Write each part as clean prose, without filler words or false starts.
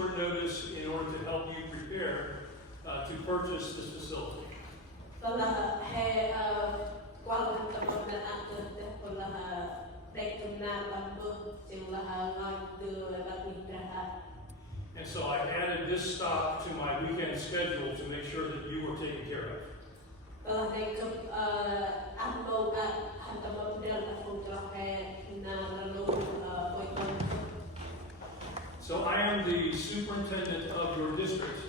short notice in order to help you prepare to purchase this facility. And so I added this stop to my weekend schedule to make sure that you were taken care of. So I am the superintendent of your district.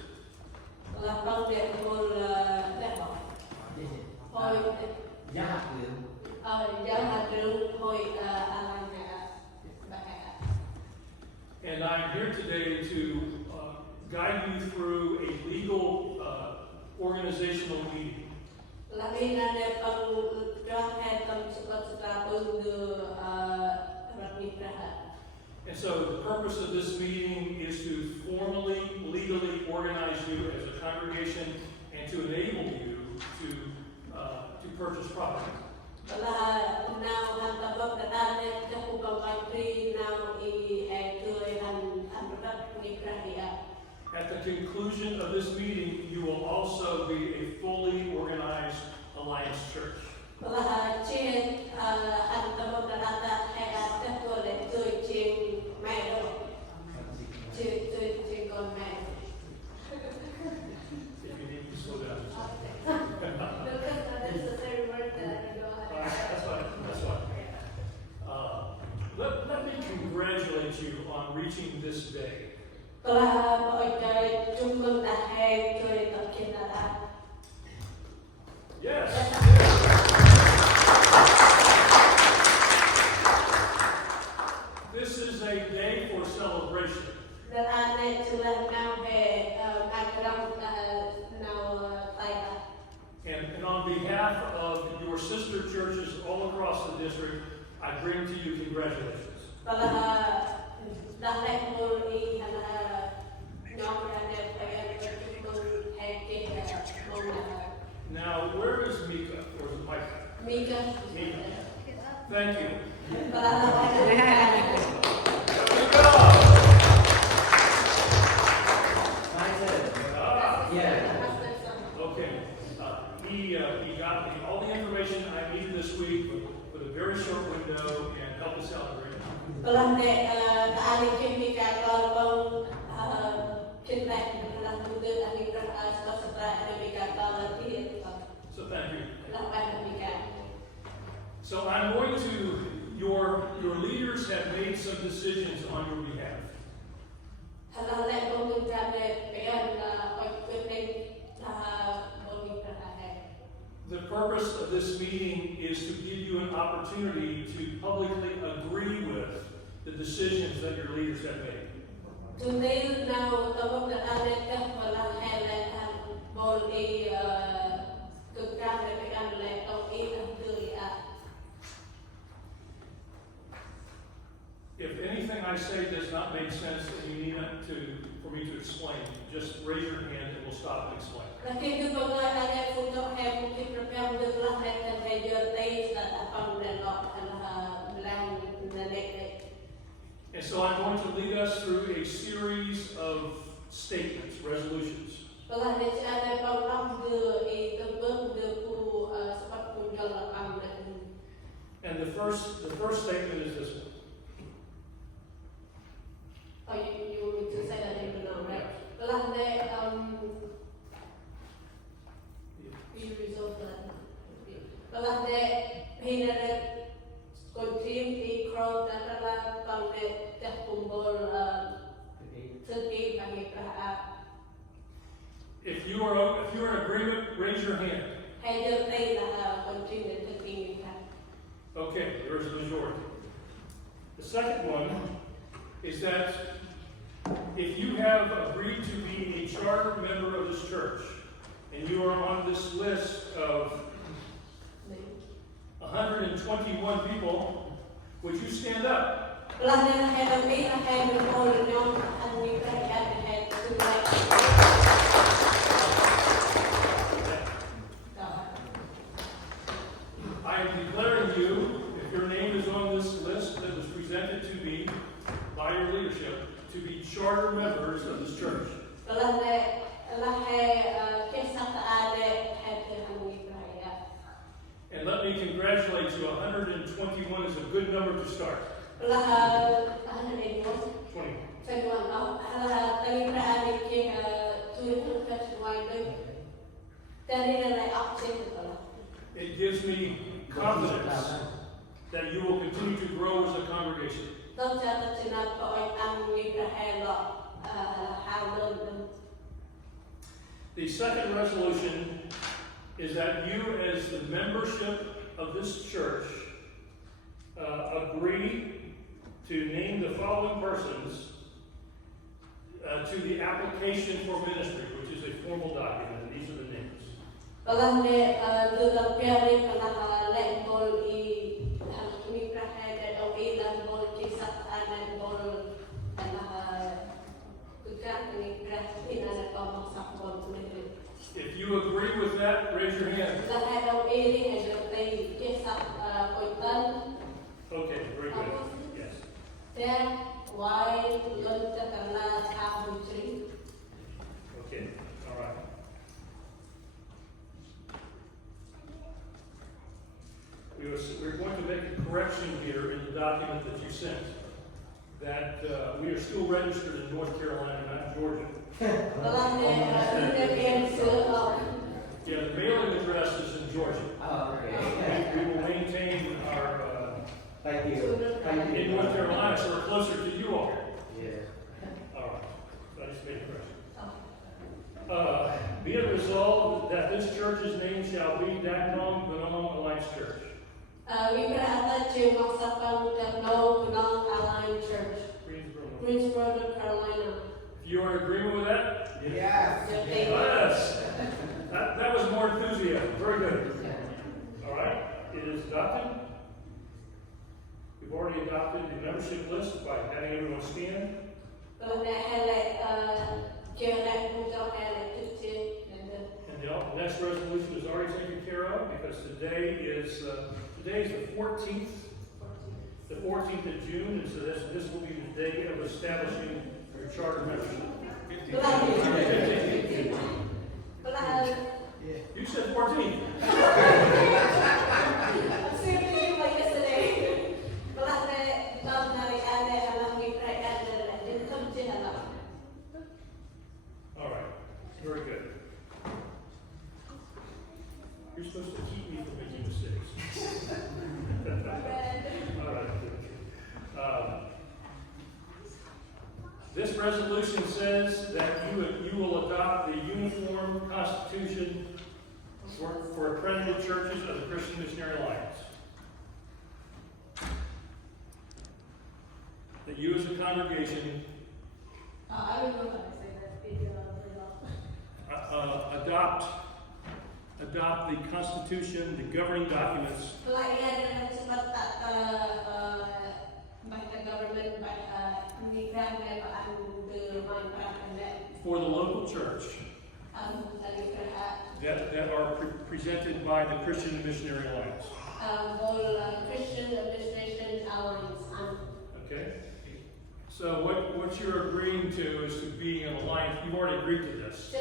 And I'm here today to guide you through a legal organizational meeting. And so the purpose of this meeting is to formally, legally organize you as a congregation and to enable you to purchase property. At the conclusion of this meeting, you will also be a fully organized Alliance Church. If you need to slow down. That's fine. Let me congratulate you on reaching this day. Yes. This is a day for celebration. And on behalf of your sister churches all across the district, I bring to you congratulations. Now, where is Mika? Or is it Micah? Mika. Thank you. There we go. Okay. He got me all the information I needed this week with a very short window and helped us out great. So thank you. So I'm going to, your leaders have made some decisions on your behalf. The purpose of this meeting is to give you an opportunity to publicly agree with the decisions that your leaders have made. If anything I say does not make sense and you need for me to explain, just raise your hand and we'll stop and explain. And so I'm going to lead us through a series of statements, resolutions. And the first statement is this one. Oh, you want me to say that even now, right? You resolve that. If you are in agreement, raise your hand. Okay, there is a majority. The second one is that if you have agreed to be a charter member of this church and you are on this list of 121 people, would you stand up? I am declaring you, if your name is on this list that was presented to me by your leadership, to be charter members members of this church. And let me congratulate you, 121 is a good number to start. 21. It gives me confidence that you will continue to grow as a congregation. The second resolution is that you, as the membership of this church, agree to name the following persons to the application for ministry, which is a formal document, and these are the names. If you agree with that, raise your hand. Okay, very good. Yes. Okay, all right. We're going to make a correction here in the document that you sent, that we are still registered in North Carolina, not Georgia. Yeah, the mailing address is in Georgia. We will maintain our in North Carolina, so we're closer to you all. Yeah. All right. So I just made a correction. Be it resolved that this church's name shall be Dacrom Benong Alliance Church. Greensboro, North Carolina. You are in agreement with that? Yes. Yes. That was more enthusiasm. Very good. All right. It is adopted. We've already adopted the membership list by having everyone stand. And the next resolution is already taken care of because today is the 14th. The 14th of June, and so this will be the day of establishing your charter membership. 15th. You said 14th. All right, very good. You're supposed to keep me from making mistakes. All right. This resolution says that you will adopt the uniform constitution for accredited churches of the Christian Missionary Alliance. That you as a congregation I don't know how to say that. adopt the Constitution, the governing documents for the local church that are presented by the Christian Missionary Alliance. Okay? So what you're agreeing to is to being an alliance. You've already agreed to this.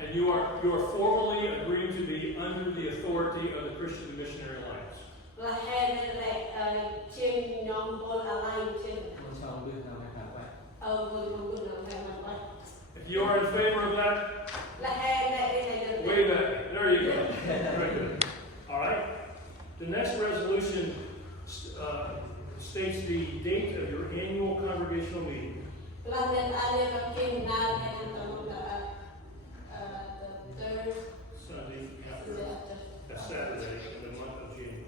And you are formally agreeing to be under the authority of the Christian Missionary Alliance. If you are in favor of that, wave at me. There you go. Very good. All right. The next resolution states the date of your annual congregational meeting. Sunday after a Saturday in the month of January.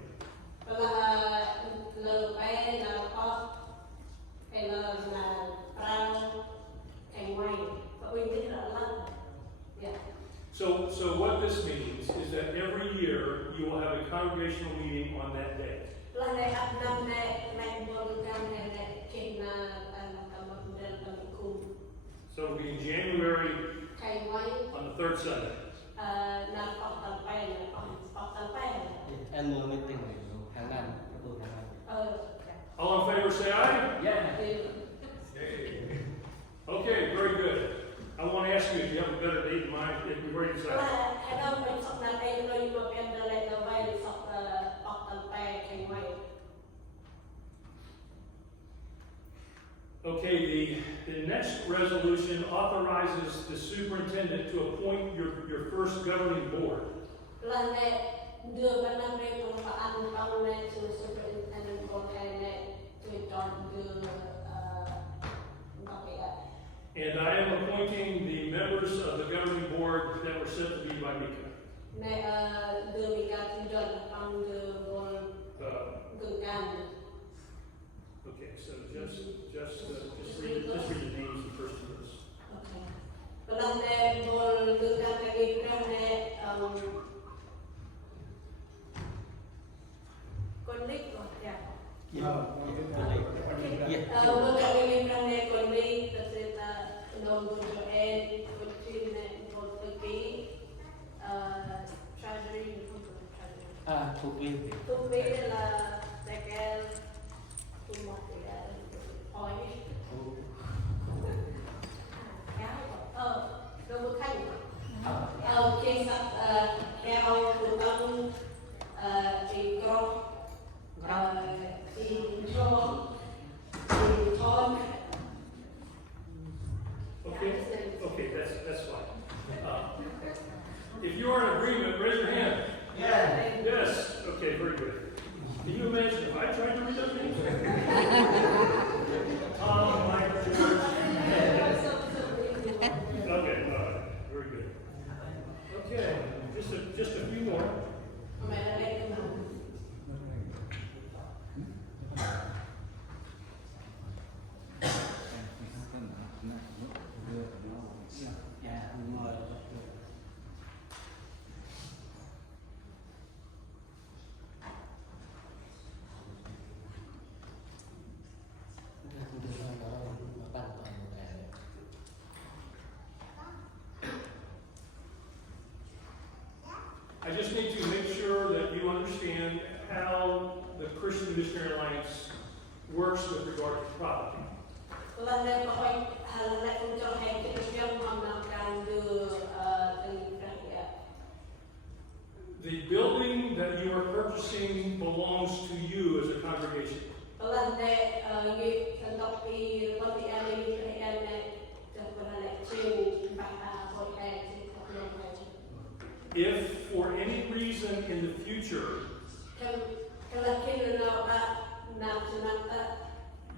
So what this means is that every year you will have a congregational meeting on that day. So it'll be in January on the third Sunday. Annual meeting. say aye. Yeah. Okay, very good. I want to ask you if you have a better date in mind, if we've already decided. Okay, the next resolution authorizes the superintendent to appoint your first governing board. And I am appointing the members of the governing board that were set to be by Mika. Okay, so just read the names of the first two words. Okay, that's fine. If you are in agreement, raise your hand. Yeah. Yes. Okay, very good. Can you imagine if I tried to read those names? Tom, Mike, George. Okay, very good. Okay, just a few more. I just need to make sure that you understand how the Christian Missionary Alliance works with regard to property. The building that you are purchasing belongs to you as a congregation. If for any reason in the future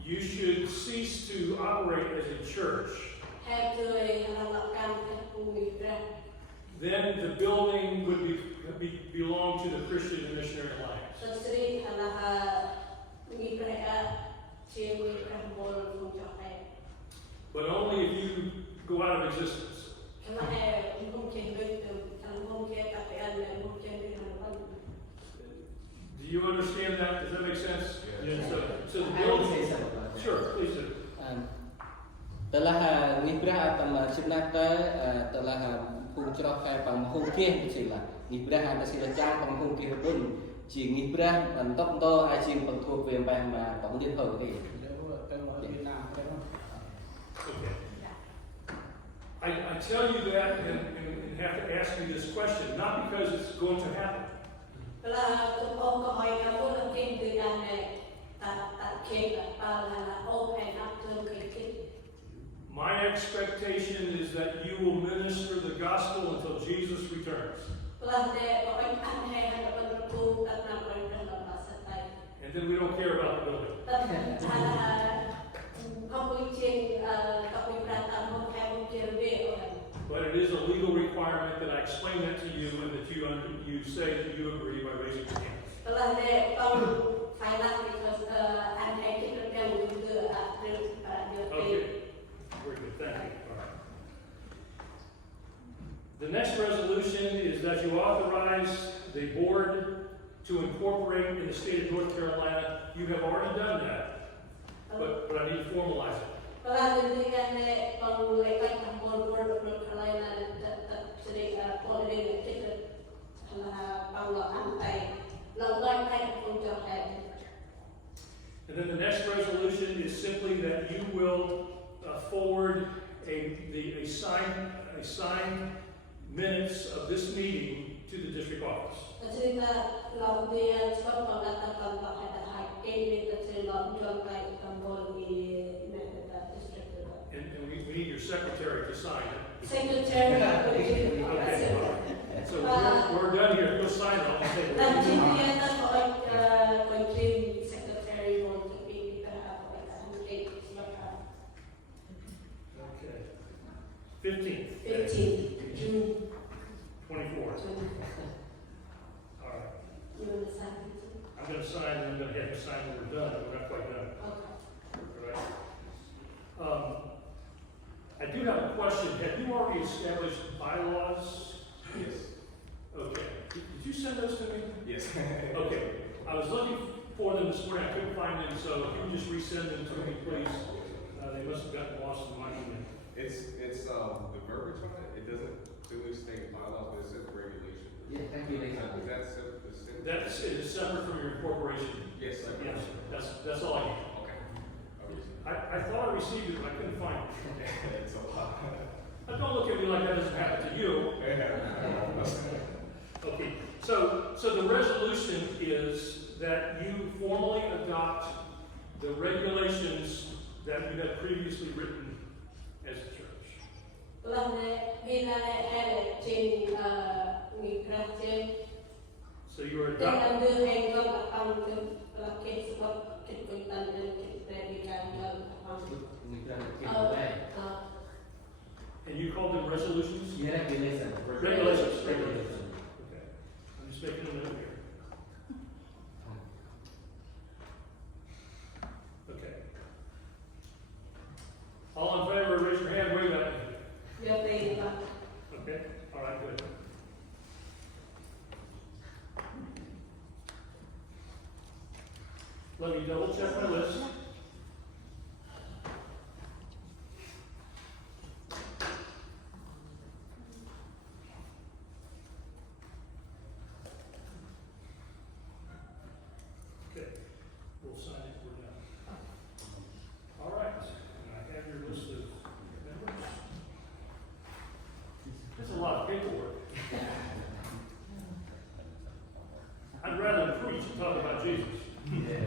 you should cease to operate as a church, then the building would belong to the Christian and Missionary Alliance. But only if you go out of existence. Do you understand that? Does that make sense? Yes. So the I will building. say something about that. Sure, please do. Telah Ngih Brah atau Cipnata telah puncak kai pamhungkih sila Ngih Brah ada sila cang pamhungkih pun Jêng Ngih Brah mentok to ai chim pengthua về bài mà tổng liên hợp thì Okay. I tell you that and have to ask you this question, not because it's going to happen. My expectation is that you will minister the gospel until Jesus returns. And then we don't care about the building. But it is a legal requirement that I explain that to you and that you say that you agree by raising your hands. Okay, very good, thank you. All right. The next resolution is that you authorize the board to incorporate in the state of North Carolina. You have already done that, but I need to formalize it. And then the next resolution that you will forward a signed minutes of this meeting to the district office. And we need your secretary to sign it. Secretary. So we're done here. Go sign it. I'll say Okay. 15th. June. 24th. All right. I'm going to sign, and I'm going to have you sign when we're done. We're not quite done. Okay. All right. I do have a question. Have you already established bylaws? Yes. Okay. Did you send those to me? Yes. Okay. I was looking for them this morning. I couldn't find them, so if you can just resend them to me, please. They must have gotten lost in my email. It's the verbiage on it. It doesn't clearly state bylaws, but it says regulation. Yeah, thank you. Is that simple? That's it is separate from your incorporation. Yes, sir. Yes. That's all I need. Okay. I thought I received it, but I couldn't find it. It's a lot. Don't look at me like that doesn't happen to you. Okay, so the resolution is that you formally adopt the regulations that you have previously written as a church. So you are adopting. And you call them resolutions? Yeah, regulations. Regulations. Okay. I'm just making a note here. Okay. All in favor, raise your hand, wave at me. Okay? All right, good. Let me double check my list. Okay, we'll sign it, we're done. All right, and I have your list of members. That's a lot of paperwork. I'd rather preach and talk about Jesus. Yeah.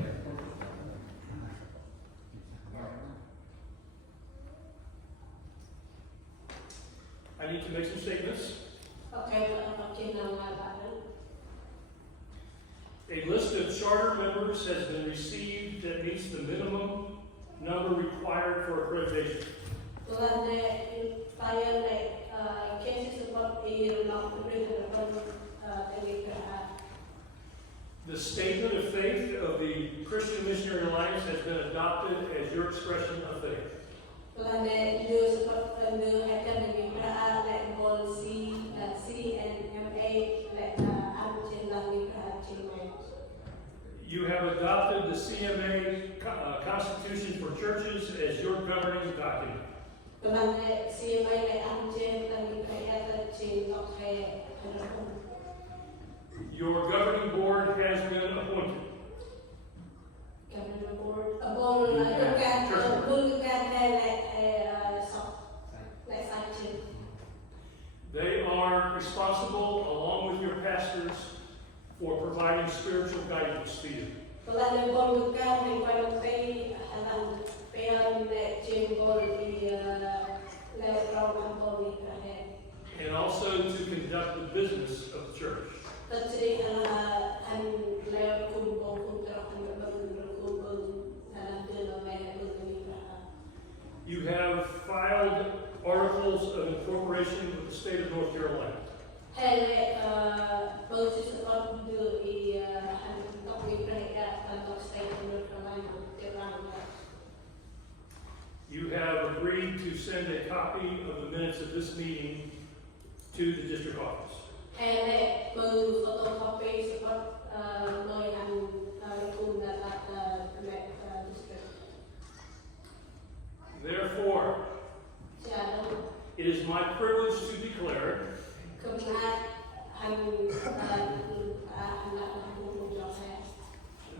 I need to make some statements. A list of charter members has been received that meets the minimum number required for accreditation. The statement of faith of the Christian Missionary Alliance has been adopted as your expression of faith. You have adopted the CMA Constitution for Churches as your governing document. Your governing board has been appointed. They are responsible, along with your pastors, for providing spiritual guidance to you. And also to conduct the business of the church. You have filed articles of incorporation with the state of North Carolina. You have agreed to send a copy of the minutes of this meeting to the district office. Therefore, it is my privilege to declare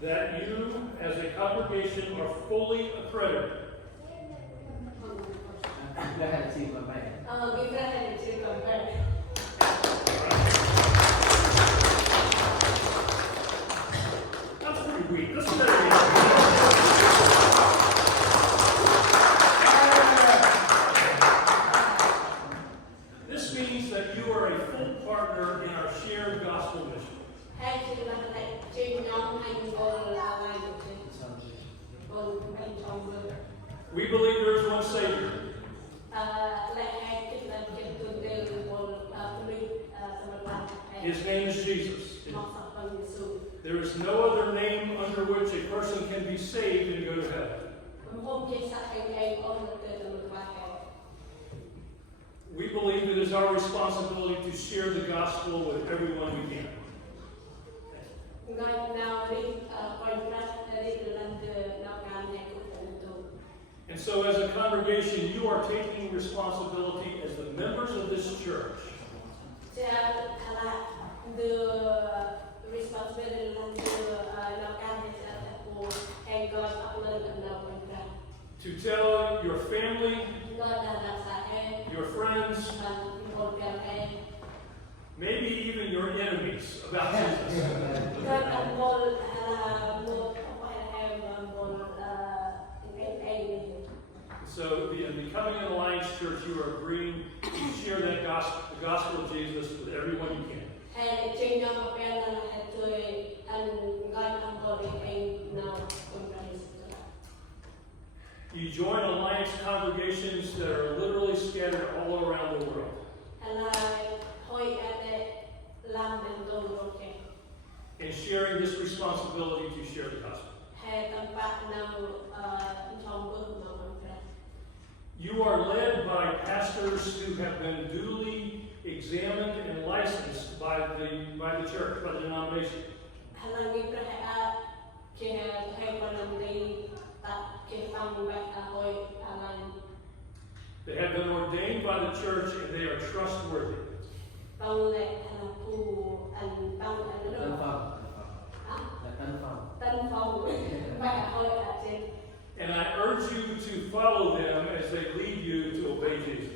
that you, as a congregation, are fully accredited Brah xin con mẹ. Ngih Brah ada cerita Brah. That's pretty weak. Listen to that. This means that you are a full partner in our shared gospel mission. Hai cerita lại trên nhóm anh còn là ai được chứ? Còn anh trong vừa. We believe there is one Savior, Lại hai cerita trên tương đương còn Philip sama Maak. His name is Jesus. Maak sampai Yesus. There is no other name under which a person can be saved and go to heaven. Không chỉ xác định anh ông là từ từ Maak. We believe it is our responsibility to share the gospel with everyone we can. Ngay nào đi contract đi lần từ nào càng ngày cũng phải tu. And so as a congregation, you are taking responsibility as the members of this church Saya adalah the responsibility lần từ nào càng ngày sẽ aku and God upload and now contract. to tell your family, God đã đặt saya your friends, dan keluarga saya. maybe even your enemies about Jesus. God upload một em một cái So in becoming an Alliance Church, you are agreeing to share that the gospel of Jesus with everyone you can. hay trên nhóm của em là tôi anh God upload em now contract. You join Alliance congregations that are literally scattered all around the world. In sharing this responsibility to share the gospel. You are led by pastors who have been duly examined and licensed by the church, by the denomination. They have been ordained by the church and they are trustworthy. And I urge you to follow them as they lead you to obey Jesus.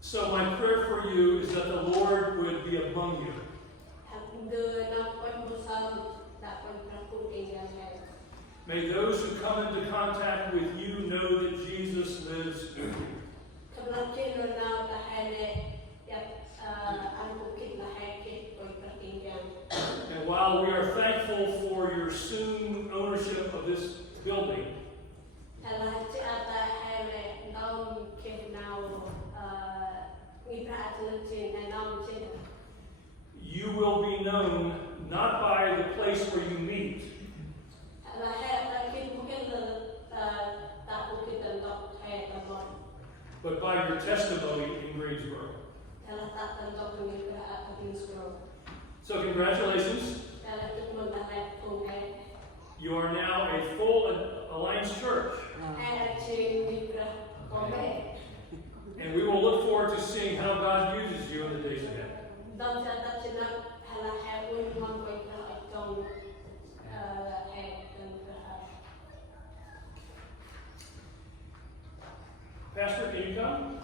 So my prayer for you is that the Lord would be among you. May those who come into contact with you know that Jesus lives in you. And while we are thankful for your soon ownership of this building, you will be known not by the place where you meet, but by your testimony in Greensboro. So congratulations. You are now a full Alliance church. And we will look forward to seeing how God uses you in the days ahead. Pastor, can you come?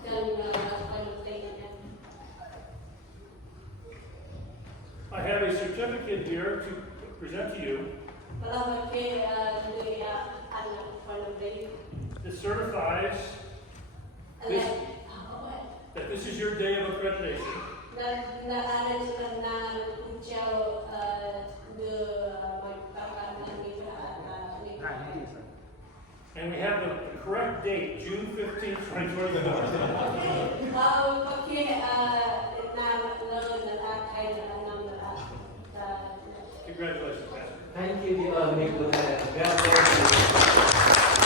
I have a certificate here to present to you. It certifies that this is your day of accreditation. And we have the correct date, June 15th, 2024. Congratulations, Pastor. Thank you, dear amigo. God bless you.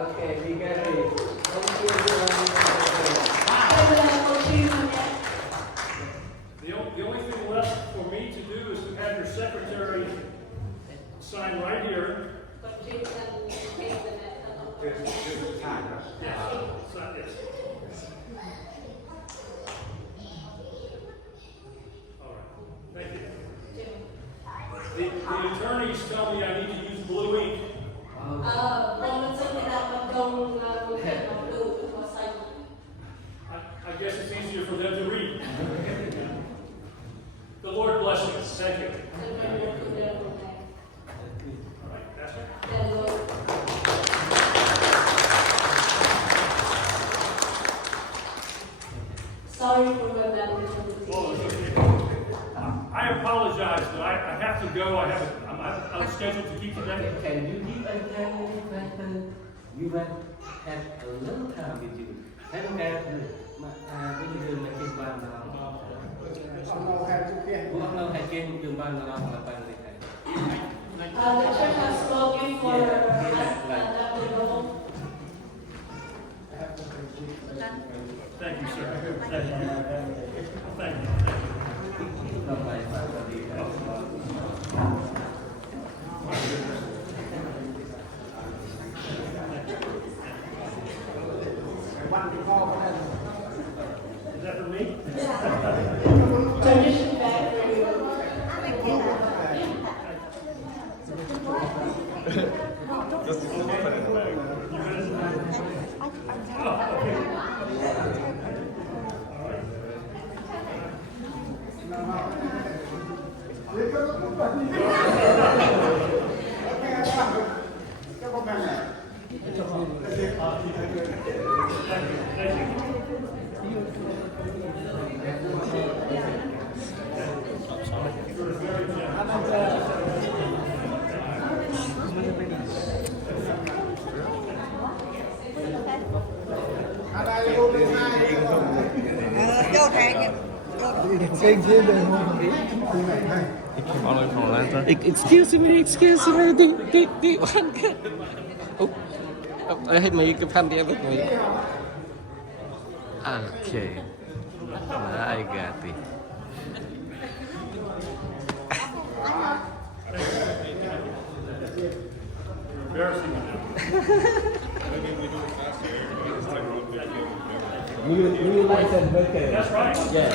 Okay, we got it. Thank you, dear The only thing left for me to do is to have your secretary sign right here. All right. Thank you. The attorneys tell me I need to use blue ink. I guess it's easier for them to read. The Lord bless you. Thank you. All right, Pastor. Sorry for my bad. Oh, it's okay. I apologize, but I have to go. I'm scheduled to keep today. Can you give a time factor? You will have a little time with you. Have a time mà bây giờ mình tìm bàn nào buộc lâu hay kia tìm bàn nào là bàn gì này The church has spoken for us that we know. Thank you, sir. Thank you. Thank you. không phải phải là đi Is that for me? Tradition back for you. Excuse me, the one good. Oh, I had my fan there with me. Okay, I got it. Embarrassing. New license birthday. That's right. Yeah.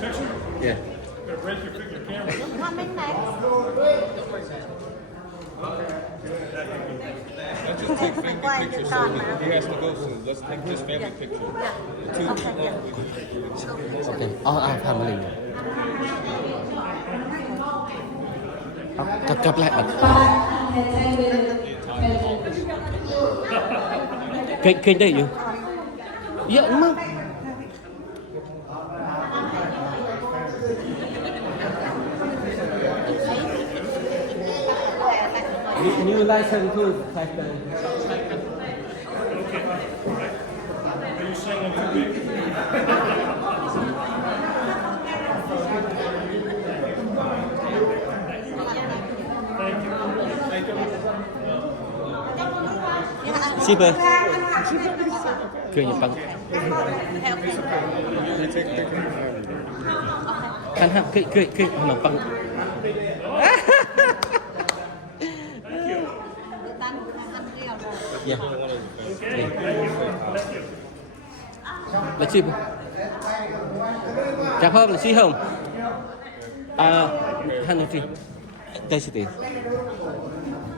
Picture. Yeah. Better break your camera. Let's just take family pictures so he has to go soon. Let's take this family picture. Okay, all our family. Cặp lại bạn. Kênh đâyอยู่เยอะมาก New license too. Cycle. Are you saying I'm too big? Thank you. Thank you. Shipper. Cười nhật bằng. Khăn ha, cười nhật bằng. Yeah. Okay. Thank you. Thank you. Là shipper. Chào hôm là shi hồng. Khăn là gì? Đây sẽ tiền.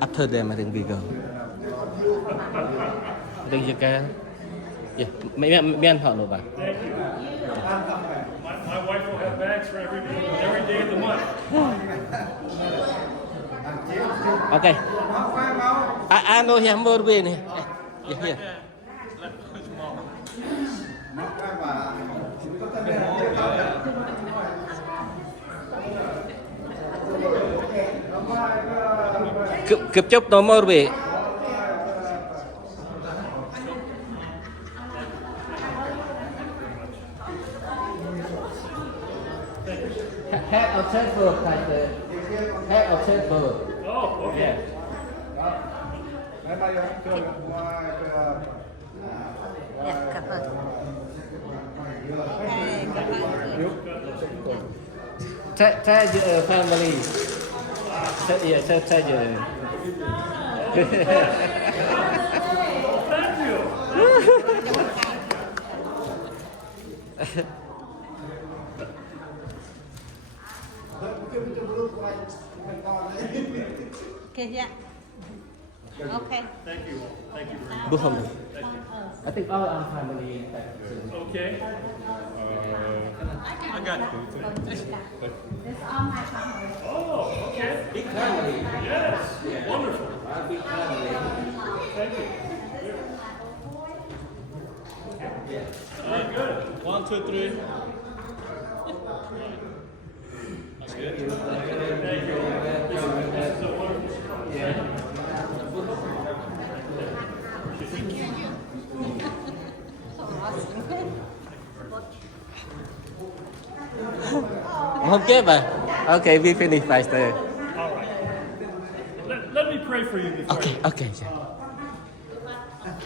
After them I think we go. Đây là cái. Yeah, mấy anh họ nộp vào. Thank you. My wife will have bags for every day of the month. Okay. I know him more way này. Yeah, yeah. Cướp chốc nó more way. Head of table, head of table. Oh, okay. Tell your family. Tell your. Okay, yeah. Okay. Thank you all. Thank you very much. Bukan. Thank you. I think all our family. Okay. I got you. It's all my family. Oh, okay. Big family. Yes. Wonderful. Our big family. Thank you. Good. 1, 2, 3. That's good. Thank you. This is a wonderful surprise. Okay, but okay, we finish faster. All right. Let me pray for you before. Okay, okay.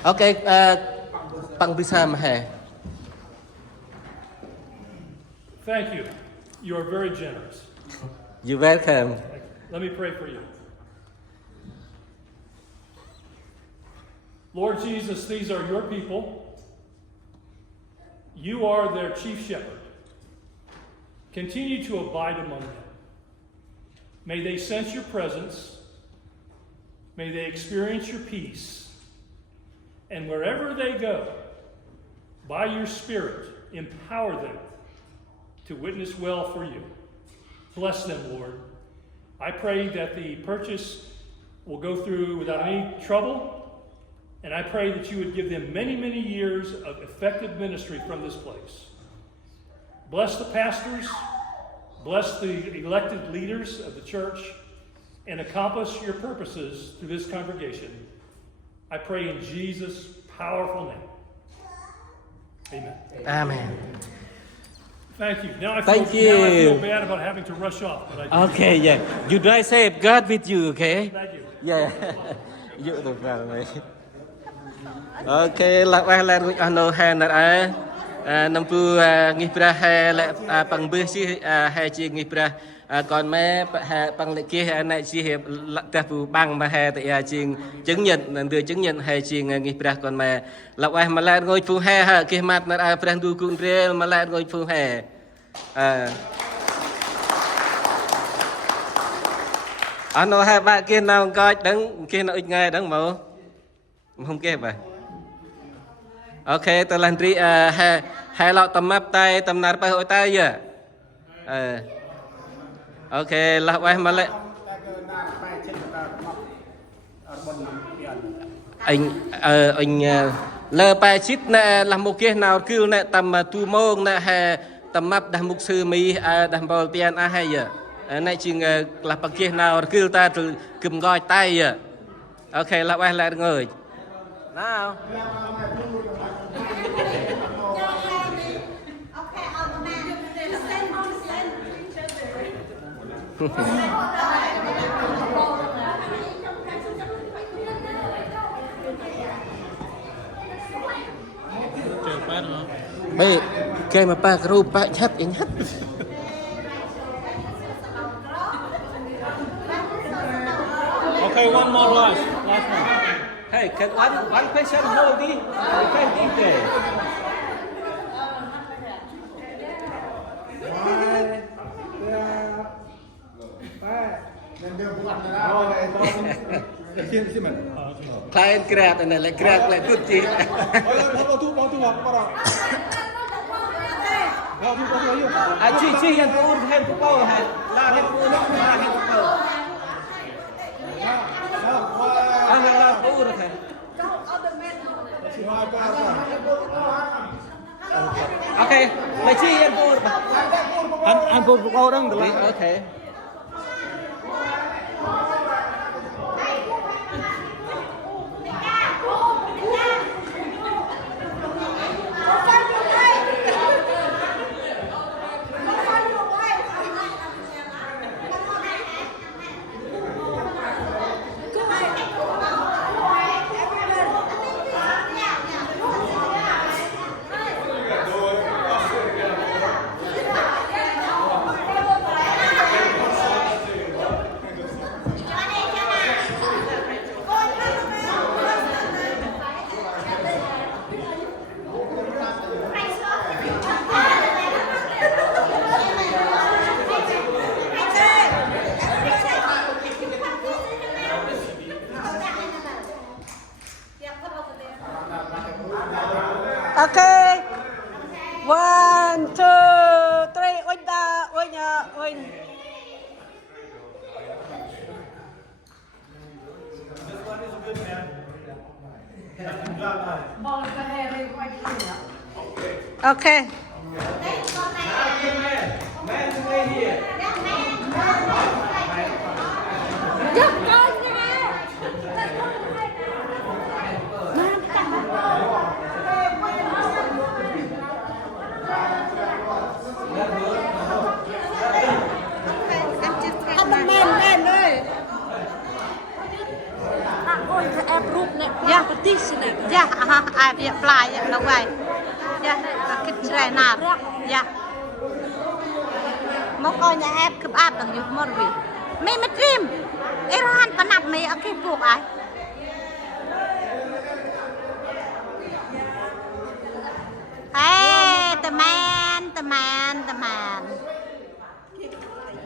Okay, pang bisa mah. Thank you. You are very generous. You welcome. Let me pray for you. Lord Jesus, these are your people. You are their chief shepherd. Continue to abide among them. May they sense your presence. May they experience your peace. And wherever they go, by your Spirit, empower them to witness well for you. Bless them, Lord. I pray that the purchase will go through without any trouble. And I pray that you would give them many, many years of effective ministry from this place. Bless the pastors, bless the elected leaders of the church, and accomplish your purposes through this congregation. I pray in Jesus' powerful name. Amen. Amen. Thank you. Now I Thank feel you. bad about having to rush off, but I do. Okay, yeah. You drive safe. God with you, okay? Thank you. Yeah. You the family. Okay, lạc bài là người anh hàng đã nằm pu Ngih Brah là bằng bữa chi hay chi Ngih Brah còn mẹ bằng lệ kia này chi hiệp ta pu bằng mà hay tại chứng nhận đưa chứng nhận hay chi Ngih Brah còn mẹ lạc bài mà lại ngồi phu hay ha kia mặt là Brah du kun real mà lại ngồi phu hay anh nói hai bạn kia nào coi đứng kia nào ít ngày đứng mẫu không kịp à. Ok, tôi làm đi hai lọ tầm map tay tầm nát bay hội tay giờ. Ok, là quay mà lại. Anh lơ bài chít nè làm một cái nào kêu nè tầm tu môn nè hay tầm map đam mục sư mi đam bầu tiền hay giờ. Này chỉ là bằng kia nào kêu ta từ cầm gọi tay giờ. Ok, là quay lại người. Nào. Bây cái mà ba cái ba nhát anh nhát. Okay, one more last one. Hey, can one question hold đi. Cái gì thế? Client grab này lại grab lại cút chị. Chị hiện phụ hiện phụ bao hả? Là hiện phụ nó là hiện phụ bao. Là phụ rồi thầy. Ok, lại chị hiện phụ. Anh phụ bao đang được. Ok. Okay. 1, 2, 3. Oin ta, oin oin. Okay. Dạ, dạ, ai bị fly vậy đâu vậy? Dạ, cái trái nào? Dạ. Một con nhà em cứ áp đằng dục một vị. Mày mất rim. Iran có nạp mày ở cái buộc ai? Hey, the man, the man, the man.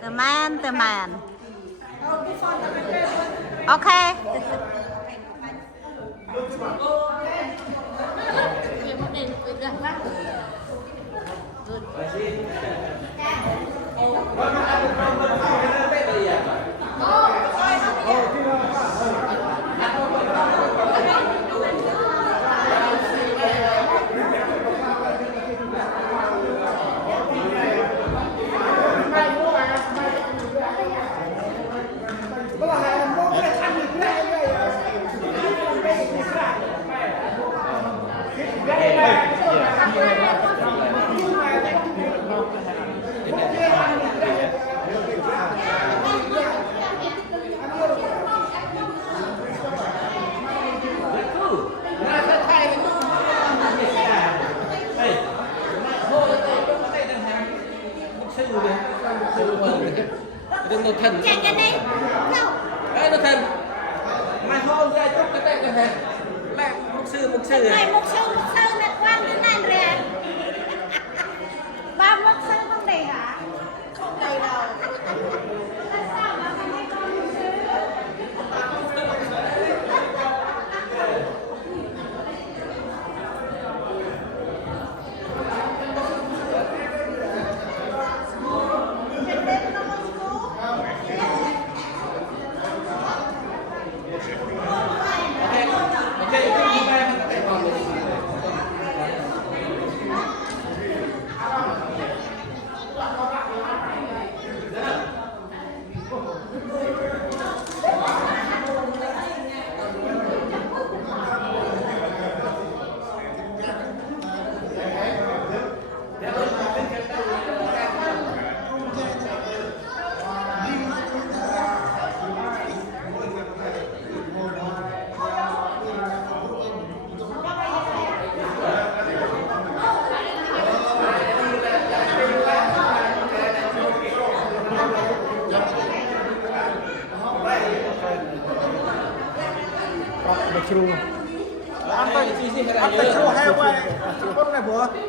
The man, the man. Okay. Đừng nó thần. Chạy ra đi. Ê nó thần. Mày hôn ra chút cái tay cái hả? Mẹ mục sư Này một sư này quan đến này rồi. Ba một sư không đầy hả? Không đầy đâu. Tại sao mà không hay con một sư?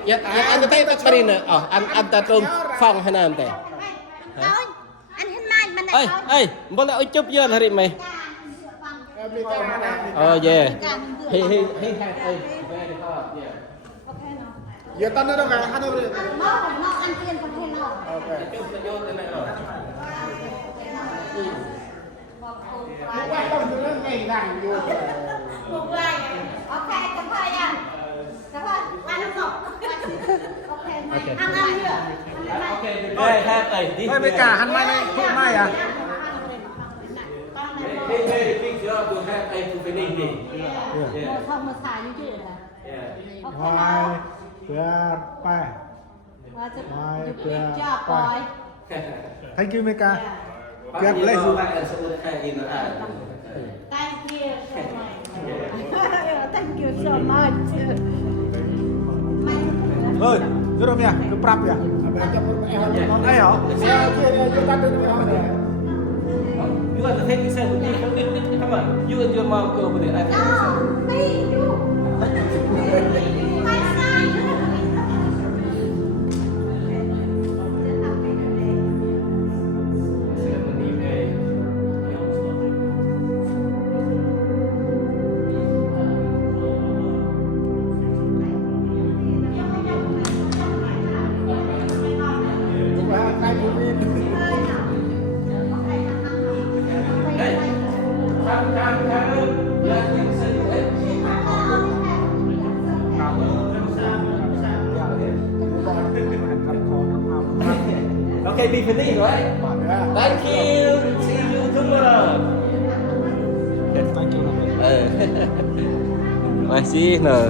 Dạ, anh có thấy bác Parin nè. Anh ta trông phong hay nào thế? Thôi, anh hết mai mình Ê, ê, bố lại chụp vô là mình. Oh yeah. He had a very hard, yeah. Giờ tân nó đâu cả, ăn đâu đi. Nó ăn tiền còn thêm nào. Chụp vô thế này rồi. Một quay đông nó ngày nặng vô. Một vài. Ok, cảm ơn anh. Cảm ơn. Ăn không? Ok, ăn chưa? Okay, have a this. Với cả hắn mai này, thuốc mai à? Hey, big job to have a to finish it. Yeah. Không mà xài như thế này. Yeah. Ok Mai, nào. bữa ba. Mai, bữa ba. Thank you Meka. God God bless you. and so in Thank you so much. Thank you so much. Ơi, vô đâu nhỉ? Cứ prap nhỉ? Đây hả? You want to take this out with me? Come on. You and your mom go over there. I take this out. No, me, you. My son. Tiffany right thank you see you tomorrow Thank you. masih no